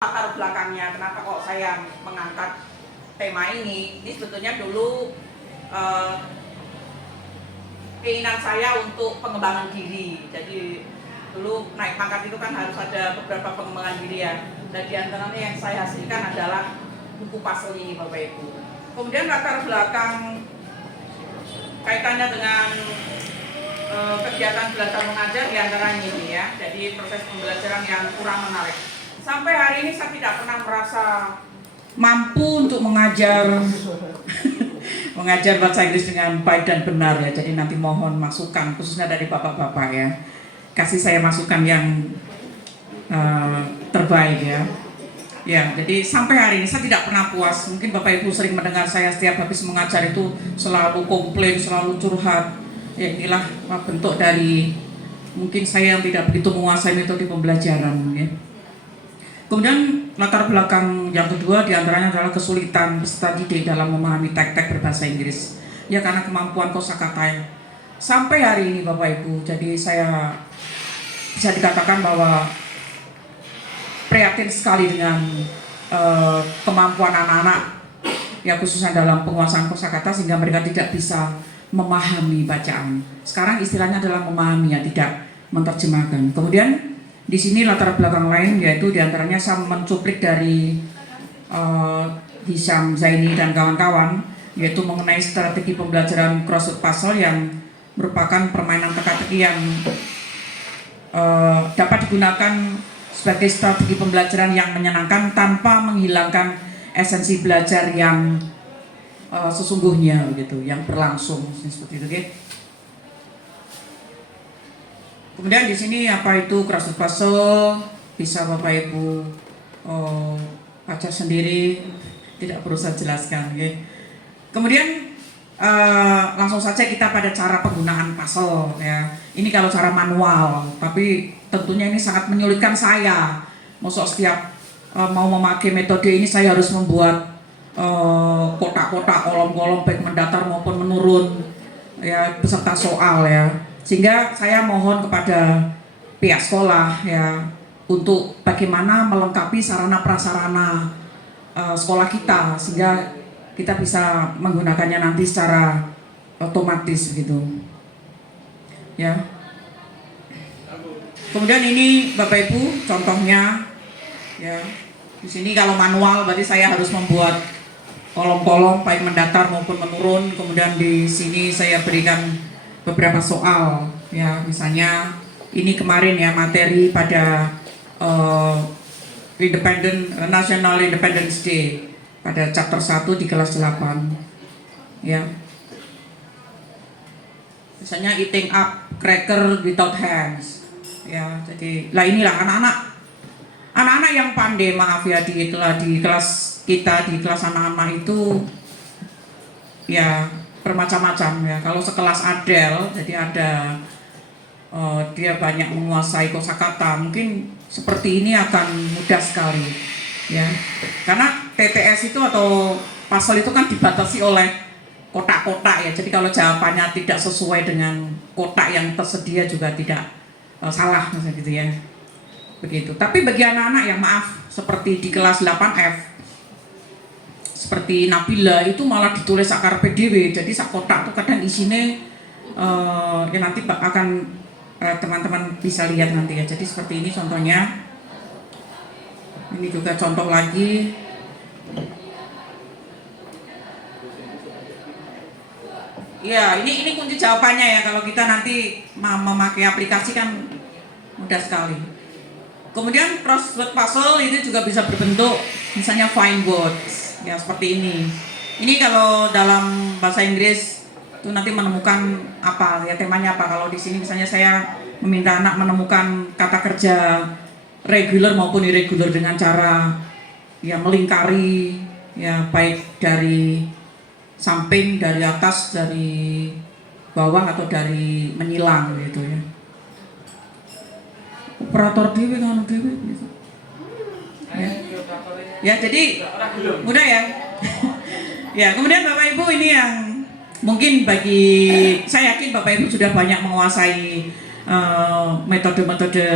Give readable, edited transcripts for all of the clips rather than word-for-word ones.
latar belakangnya kenapa kok saya mengangkat tema ini sebetulnya dulu keinginan saya untuk pengembangan diri. Jadi dulu naik pangkat itu kan harus ada beberapa pengembangan diri ya. Dan di antaranya yang saya hasilkan adalah buku puzzle ini, Bapak Ibu. Kemudian latar belakang kaitannya dengan kegiatan belajar mengajar di antaranya ini ya. Jadi proses pembelajaran yang kurang menarik. Sampai hari ini saya tidak pernah merasa mampu untuk mengajar bahasa Inggris dengan baik dan benar ya. Jadi nanti mohon masukan khususnya dari bapak-bapak ya. Kasih saya masukan yang terbaik ya. Ya, jadi sampai hari ini saya tidak pernah puas. Mungkin Bapak Ibu sering mendengar saya setiap habis mengajar itu selalu komplain, selalu curhat. Ya inilah bentuk dari mungkin saya yang tidak begitu menguasai metode pembelajaran ya. Kemudian latar belakang yang kedua diantaranya adalah kesulitan peserta didik dalam memahami teks-teks berbahasa Inggris. Ya karena kemampuan kosakata sampai hari ini Bapak Ibu. Jadi saya bisa dikatakan bahwa prihatin sekali dengan kemampuan anak-anak ya khususnya dalam penguasaan kosakata sehingga mereka tidak bisa memahami bacaan. Sekarang istilahnya adalah memahami ya, tidak menerjemahkan. Kemudian di sini latar belakang lain yaitu diantaranya saya mencuplik dari Hisham Zaini dan kawan-kawan yaitu mengenai strategi pembelajaran crossword puzzle yang merupakan permainan teka-teki yang dapat digunakan sebagai strategi pembelajaran yang menyenangkan tanpa menghilangkan esensi belajar yang sesungguhnya gitu, yang berlangsung seperti itu, okay? Kemudian di sini apa itu crossword puzzle bisa Bapak Ibu baca sendiri, tidak perlu saya jelaskan. Okay? Kemudian langsung saja kita pada cara penggunaan puzzle ya. Ini kalau cara manual, tapi tentunya ini sangat menyulitkan saya. Masuk setiap mau memakai metode ini saya harus membuat kotak-kotak, kolom-kolom baik mendatar maupun menurun ya beserta soal ya. Sehingga saya mohon kepada pihak sekolah ya untuk bagaimana melengkapi sarana prasarana sekolah kita sehingga kita bisa menggunakannya nanti secara otomatis gitu. Ya. Kemudian ini Bapak Ibu contohnya ya. Di sini kalau manual berarti saya harus membuat kolom-kolom baik mendatar maupun menurun. Kemudian di sini saya berikan beberapa soal ya, misalnya ini kemarin ya materi pada National Independence Day pada chapter 1 di kelas 8 ya, misalnya eating up cracker without hands ya. Jadi lah inilah anak-anak yang pandai, maaf ya, di kelas kita, di kelas anak-anak itu ya bermacam-macam ya. Kalau sekelas Adele, jadi ada dia banyak menguasai kosakata, mungkin seperti ini akan mudah sekali ya. Karena TTS itu atau puzzle itu kan dibatasi oleh kotak-kotak ya. Jadi kalau jawabannya tidak sesuai dengan kotak yang tersedia juga tidak salah misalnya gitu ya. Begitu. Tapi bagi anak-anak yang maaf seperti di kelas 8F seperti Nabila itu malah ditulis akar PDW, jadi sak kotak itu kadang isinya ya nanti akan teman-teman bisa lihat nanti ya. Jadi seperti ini contohnya. Ini juga contoh lagi. Ya ini kunci jawabannya ya, kalau kita nanti memakai aplikasi kan mudah sekali. Kemudian crossword puzzle itu juga bisa berbentuk misalnya find words ya seperti ini. Ini kalau dalam bahasa Inggris itu nanti menemukan apa ya, temanya apa. Kalau di sini misalnya saya meminta anak menemukan kata kerja regular maupun irregular dengan cara ya melingkari ya, baik dari samping, dari atas, dari bawah atau dari menyilang gitu ya. Operator dewe kan dewe gitu. Ya jadi mudah ya. Ya kemudian Bapak Ibu ini yang mungkin bagi saya yakin Bapak Ibu sudah banyak menguasai metode-metode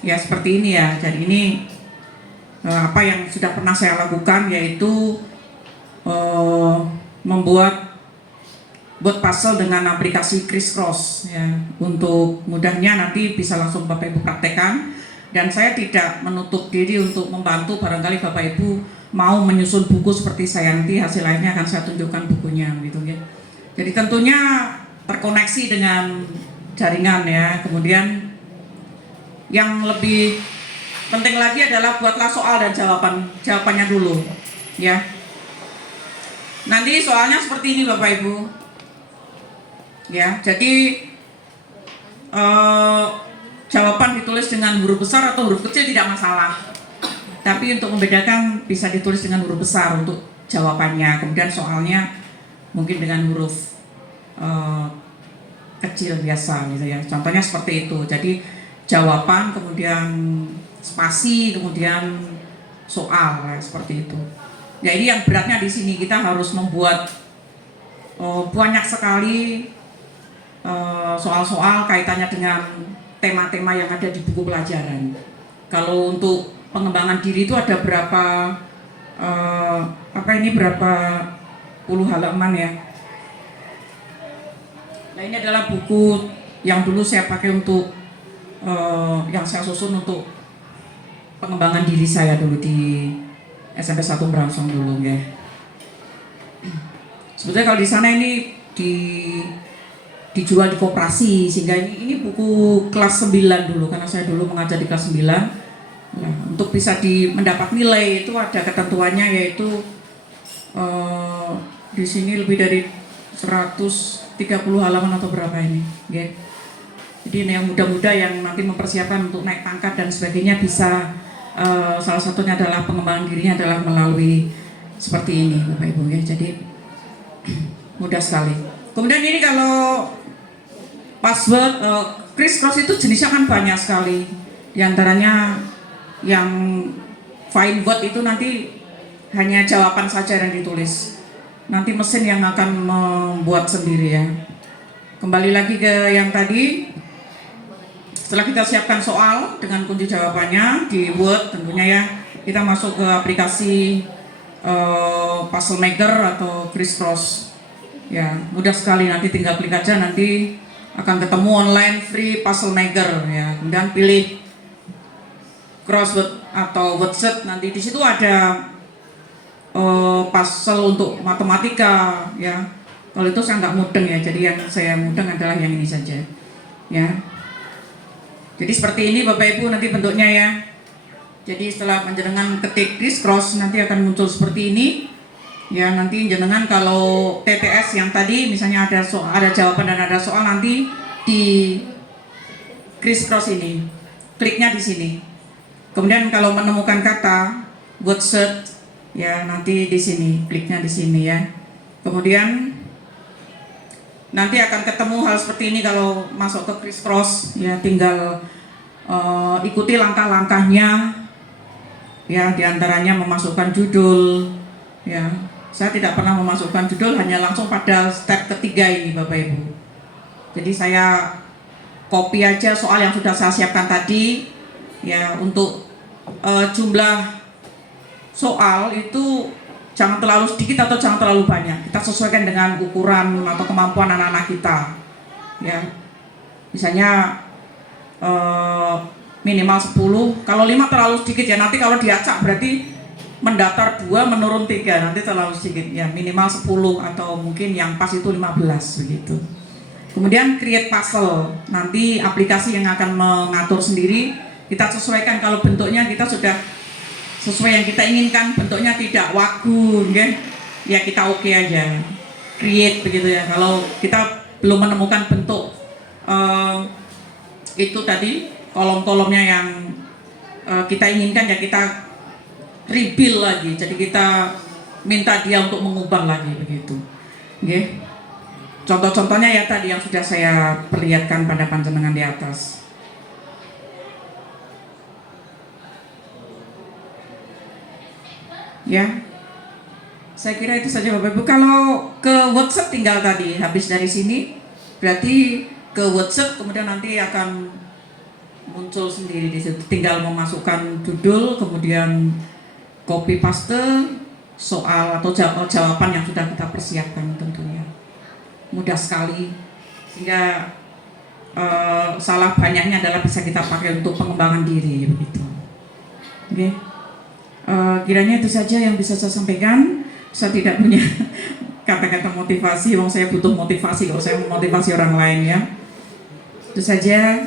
ya seperti ini ya. Jadi ini apa yang sudah pernah saya lakukan, yaitu membuat puzzle dengan aplikasi Crisscross ya, untuk mudahnya nanti bisa langsung Bapak Ibu praktekkan. Dan saya tidak menutup diri untuk membantu, barangkali Bapak Ibu mau menyusun buku seperti saya, nanti hasil lainnya akan saya tunjukkan bukunya gitu ya. Jadi tentunya terkoneksi dengan jaringan ya. Kemudian yang lebih penting lagi adalah buatlah soal dan jawabannya dulu ya. Nanti soalnya seperti ini Bapak Ibu ya. Jadi jawaban ditulis dengan huruf besar atau huruf kecil tidak masalah, tapi untuk membedakan bisa ditulis dengan huruf besar untuk jawabannya, kemudian soalnya mungkin dengan huruf kecil biasa gitu ya. Contohnya seperti itu. Jadi jawaban, kemudian spasi, kemudian soal ya, seperti itu. Ya, ini yang beratnya di sini, kita harus membuat banyak sekali soal-soal kaitannya dengan tema-tema yang ada di buku pelajaran. Kalau untuk pengembangan diri itu ada berapa berapa puluh halaman ya. Nah, ini adalah buku yang dulu saya pakai untuk yang saya susun untuk pengembangan diri saya dulu di SMP 1 Merangsong dulu ya. Sebetulnya kalau di sana ini dijual di koperasi, sehingga ini buku kelas 9 dulu, karena saya dulu mengajar di kelas 9. Nah, untuk bisa mendapat nilai itu ada ketentuannya, yaitu di sini lebih dari 130 halaman atau berapa ini ya. Jadi ini yang muda-muda yang nanti mempersiapkan untuk naik pangkat dan sebagainya bisa salah satunya adalah pengembangan dirinya adalah melalui seperti ini Bapak Ibu ya. Jadi mudah sekali. Kemudian ini kalau password Crisscross itu jenisnya kan banyak sekali. Di antaranya yang fine word itu nanti hanya jawaban saja yang ditulis. Nanti mesin yang akan membuat sendiri ya. Kembali lagi ke yang tadi. Setelah kita siapkan soal dengan kunci jawabannya di Word tentunya ya, kita masuk ke aplikasi Puzzle Maker atau Crisscross. Ya, mudah sekali, nanti tinggal klik aja, nanti akan ketemu online free Puzzle Maker ya. Kemudian pilih crossword atau wordset, nanti di situ ada puzzle untuk matematika ya. Kalau itu saya nggak mudeng ya, jadi yang saya mudeng adalah yang ini saja ya. Jadi seperti ini Bapak Ibu nanti bentuknya ya. Jadi setelah panjenengan ketik Crisscross nanti akan muncul seperti ini. Ya, nanti jenengan kalau TTS yang tadi misalnya ada jawaban dan ada soal, nanti di Crisscross ini kliknya di sini. Kemudian kalau menemukan kata word search ya, nanti di sini kliknya di sini ya. Kemudian nanti akan ketemu hal seperti ini kalau masuk ke Crisscross ya, tinggal ikuti langkah-langkahnya ya, diantaranya memasukkan judul ya. Saya tidak pernah memasukkan judul, hanya langsung pada step ketiga ini Bapak Ibu. Jadi saya copy aja soal yang sudah saya siapkan tadi ya. Untuk jumlah soal itu jangan terlalu sedikit atau jangan terlalu banyak, kita sesuaikan dengan ukuran atau kemampuan anak-anak kita ya. Misalnya minimal 10, kalau 5 terlalu sedikit ya, nanti kalau diacak berarti mendatar 2 menurun 3, nanti terlalu sedikit ya. Minimal 10 atau mungkin yang pas itu 15 begitu. Kemudian create puzzle, nanti aplikasi yang akan mengatur sendiri, kita sesuaikan. Kalau bentuknya kita sudah sesuai yang kita inginkan, bentuknya tidak wagu ya, kita oke aja create begitu ya. Kalau kita belum menemukan bentuk itu tadi kolom-kolomnya yang kita inginkan ya, kita rebuild lagi, jadi kita minta dia untuk mengubah lagi begitu. Contoh-contohnya ya tadi yang sudah saya perlihatkan pada panjenengan di atas. Ya, saya kira itu saja Bapak Ibu. Kalau ke WhatsApp tinggal tadi habis dari sini, berarti ke WhatsApp, kemudian nanti akan muncul sendiri di situ. Tinggal memasukkan judul, kemudian copy paste soal atau jawaban yang sudah kita persiapkan tentunya. Mudah sekali, sehingga salah banyaknya adalah bisa kita pakai untuk pengembangan diri begitu. Oke. Kiranya itu saja yang bisa saya sampaikan. Saya tidak punya kata-kata motivasi, wong saya butuh motivasi kalau saya memotivasi orang lain ya. Itu saja.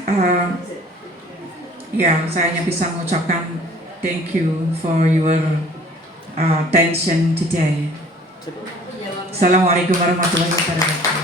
Ya, saya hanya bisa mengucapkan thank you for your attention today. Assalamualaikum warahmatullahi wabarakatuh.